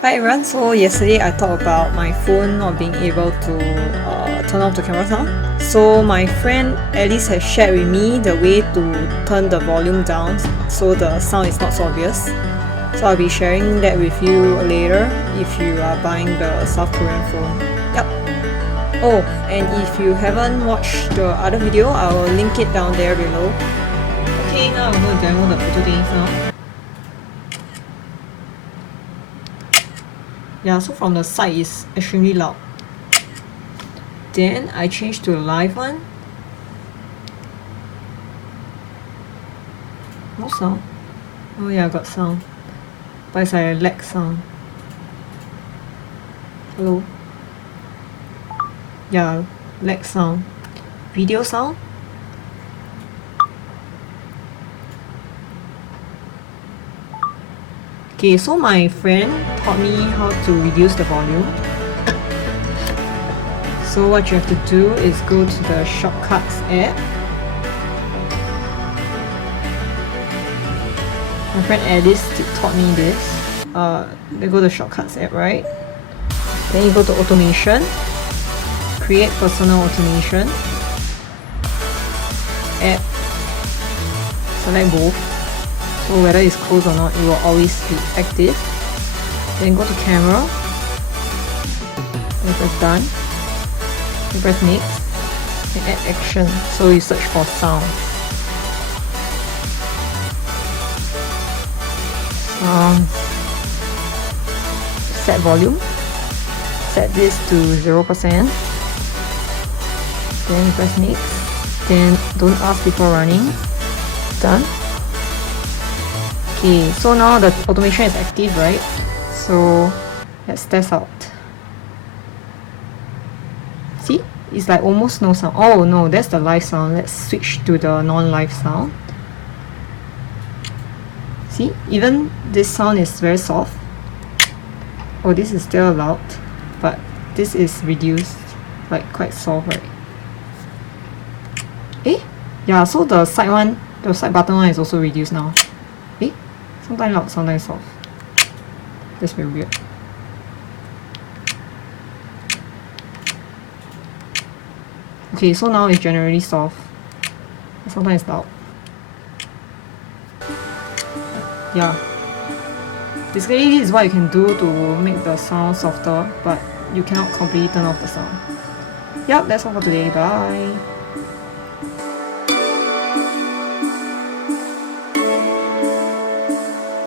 Hi everyone, so yesterday I talked about my phone not being able to turn off the camera sound. So my friend Alice has shared with me the way to turn the volume down so the sound is not so obvious. So I'll be sharing that with you later if you are buying the South Korean phone. Yep. Oh, and if you haven't watched the other video, I will link it down there below. Okay, now I'm going to demo the photo taking sound. Yeah, so from the side it's extremely loud. Then I change to a live one. No sound. Oh yeah, got sound. But it's like a lag sound. Hello? Yeah, lag sound. Video sound. Okay, so my friend taught me how to reduce the volume. So what you have to do is go to the shortcuts app. My friend Alice taught me this. You go to the shortcuts app, right? Then you go to automation, create personal automation, app, select both. So whether it's closed or not, it will always be active. Then go to camera, then press done, then press next, and add action. So you search for sound. Set volume, set this to 0%, then press next, then don't ask before running, done. Okay, so now the automation is active, right? So let's test out. See? It's like almost no sound. Oh no, that's the live sound. Let's switch to the non-live sound. See? Even this sound is very soft. Oh, this is still loud, but this is reduced, like quite soft, right? Eh? Yeah, so the side one, the side button one is also reduced now. Eh? Sometimes loud, sometimes soft. That's very weird. Okay, so now it's generally soft. Sometimes loud. Yeah. Basically, this is what you can do to make the sound softer, but you cannot completely turn off the sound. Yep, that's all for today. Bye.